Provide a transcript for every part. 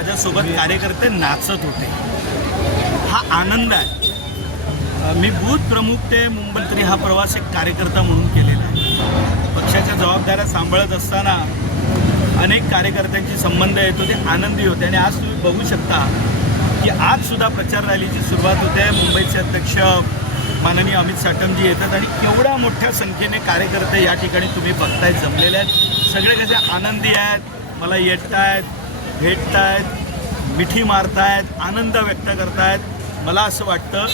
माझ्यासोबत कार्यकर्ते नाचत होते। हा आनंद आहे। मी बूथ प्रमुख ते मुंबई हा प्रवास एक कार्यकर्ता म्हणून केलेला आहे। पक्षाच्या जबाबदाऱ्या सांभाळत असताना अनेक कार्यकर्त्यांची संबंध येतो, ते आनंदी होते। आणि आज तुम्ही बघू शकता की आज सुद्धा प्रचार रॅलीची सुरुवात होते। मुंबईचे अध्यक्ष माननीय अमित साटमजी येतात आणि केवढ्या मोठ्या संख्येने कार्यकर्ते या ठिकाणी तुम्ही बघताय जमलेले आहेत। सगळे कसे आनंदी आहेत, मला येतायत, भेटतायत, मिठी मारतायत, आनंद व्यक्त करतायत। मला असं वाटतं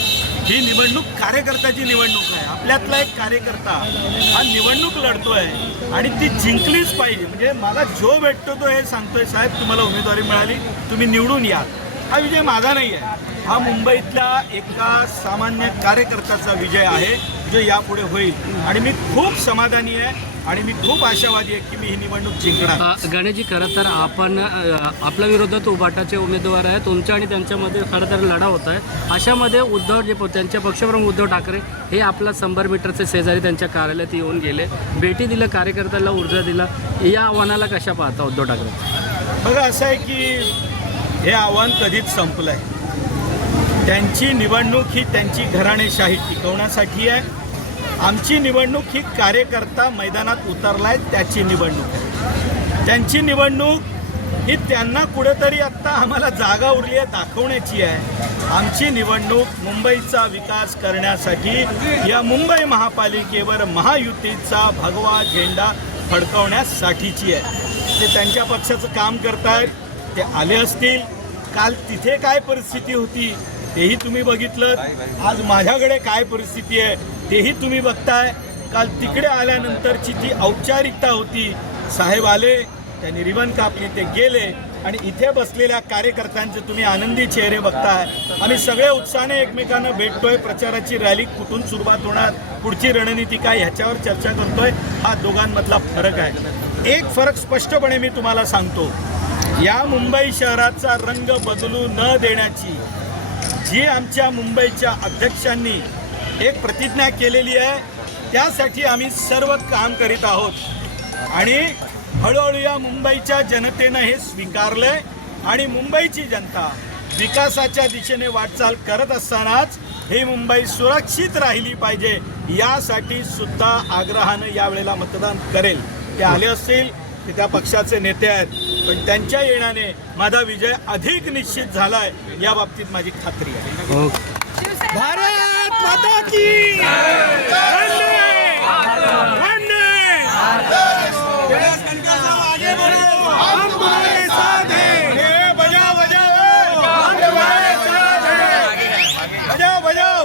ही निवडणूक कार्यकर्त्याची निवडणूक आहे। आपल्यातला एक कार्यकर्ता हा निवडणूक लढतोय आणि ती जिंकलीच पाहिजे। म्हणजे मला जो भेटतो तो हे सांगतोय, साहेब तुम्हाला उमेदवारी मिळाली, तुम्ही निवडून या। हा विजय माझा नाही आहे, हा मुंबईतल्या एका सामान्य कार्यकर्त्याचा विजय आहे जो यापुढे होईल। आणि मी खूप समाधानी आहे आणि मी खूप आशावादी आहे की मी ही निवडणूक जिंकणार। गणेशजी, खरं तर आपण आपल्या विरोधात उभाटाचे उमेदवार आहेत, तुमच्या आणि त्यांच्यामध्ये खरं तर लढा होत आहे। अशामध्ये उद्धव जे त्यांच्या पक्षप्रमुख उद्धव ठाकरे हे आपला 100 मीटरचे शेजारी त्यांच्या कार्यालयात येऊन गेले, भेटी दिलं, कार्यकर्त्याला ऊर्जा दिला। या आव्हानाला कशा पाहता उद्धव ठाकरे? बघा, असं आहे की हे आव्हान कधीच संपलं आहे। त्यांची निवडणूक ही त्यांची घराणेशाही टिकवण्यासाठी आहे। आमची निवडणूक ही कार्यकर्ता मैदानात उतरलाय त्याची निवडणूक आहे। त्यांची निवडणूक ही त्यांना कुठेतरी आत्ता आम्हाला जागा उरली आहे दाखवण्याची आहे। आमची निवडणूक मुंबईचा विकास करण्यासाठी या मुंबई महापालिकेवर महायुतीचा भगवा झेंडा फडकवण्यासाठीची आहे। ते त्यांच्या पक्षाचं काम करतायत, ते आले असतील। काल तिथे काय परिस्थिती होती तेही तुम्ही बघितलं, आज माझ्याकडे काय परिस्थिती आहे तेही तुम्ही बघताय। काल तिकडे आल्यानंतरची ती औपचारिकता होती, साहेब आले, त्यांनी रिबन कापली, ते गेले आणि इथे बसलेल्या कार्यकर्त्यांचे तुम्ही आनंदी चेहरे बघताय। आम्ही सगळे उत्साहाने एकमेकांना भेटतोय, प्रचाराची रॅली कुठून सुरुवात होणार, पुढची रणनीती काय ह्याच्यावर चर्चा करतोय। हा दोघांमधला फरक आहे। एक फरक स्पष्टपणे मी तुम्हाला सांगतो, या मुंबई शहराचा रंग बदलू न देण्याची जी आमच्या मुंबईच्या अध्यक्षांनी एक प्रतिज्ञा केलेली आहे, त्यासाठी आम्ही सर्व काम करीत आहोत। आणि हळूहळू या मुंबईच्या जनतेनं हे स्वीकारलंय आणि मुंबईची जनता विकासाच्या दिशेने वाटचाल करत असतानाच ही मुंबई सुरक्षित राहिली पाहिजे यासाठी सुद्धा आग्रहानं यावेळेला मतदान करेल। ते आले असतील, ते त्या पक्षाचे नेते आहेत, पण त्यांच्या येण्याने माझा विजय अधिक निश्चित झालाय या बाबतीत माझी खात्री आहे। भारत माता की बजाओ बजाओ।